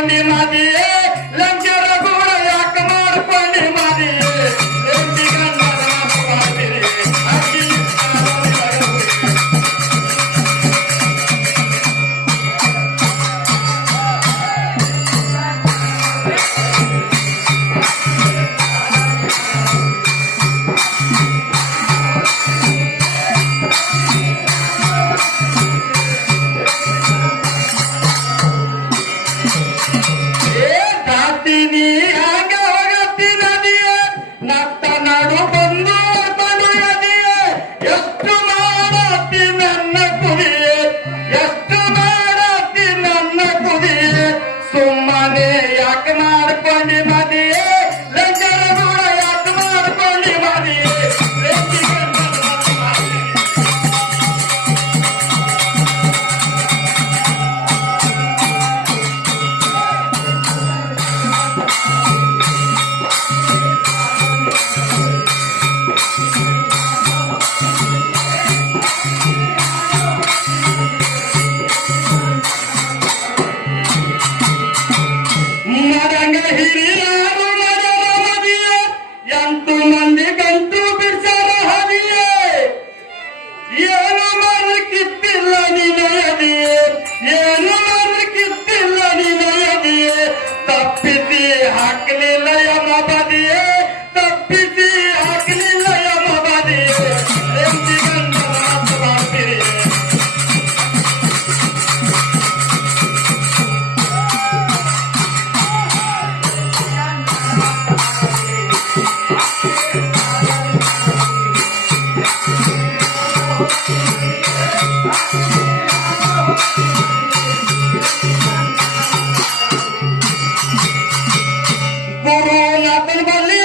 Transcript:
ಮಾಡ್ಕೊಂಡಿ ಮದಿಯೇ డాక్టర్ నాడు బంధు গুরু নাথের বলে